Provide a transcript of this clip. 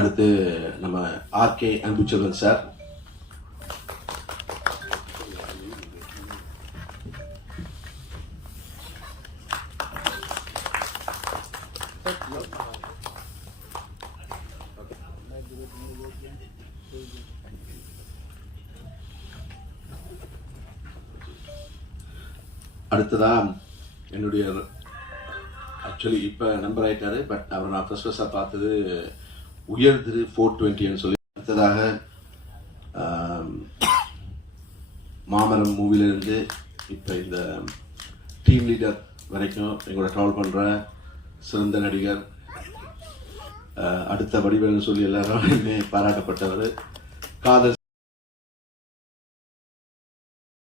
அடுத்து நம்ம RK Anbuselvan sir. அடுத்ததா என்னுடைய ஆக்சுவலி இப்போ நம்பர் ஆயிட்டாரு, பட் அவர் நான் ஃபர்ஸ்ட் பார்த்தது உயர் திரு 420 சொல்லி. அடுத்ததாக மாமரம் மூவிலிருந்து இப்போ இந்த டீம் லீடர் வரைக்கும் எங்களோட ட்ராவல் பண்ணுற சிறந்த நடிகர், அடுத்த வடிவேல்னு சொல்லி எல்லாரும் பாராட்டப்பட்டவர் காதல்